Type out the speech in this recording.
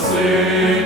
спаси.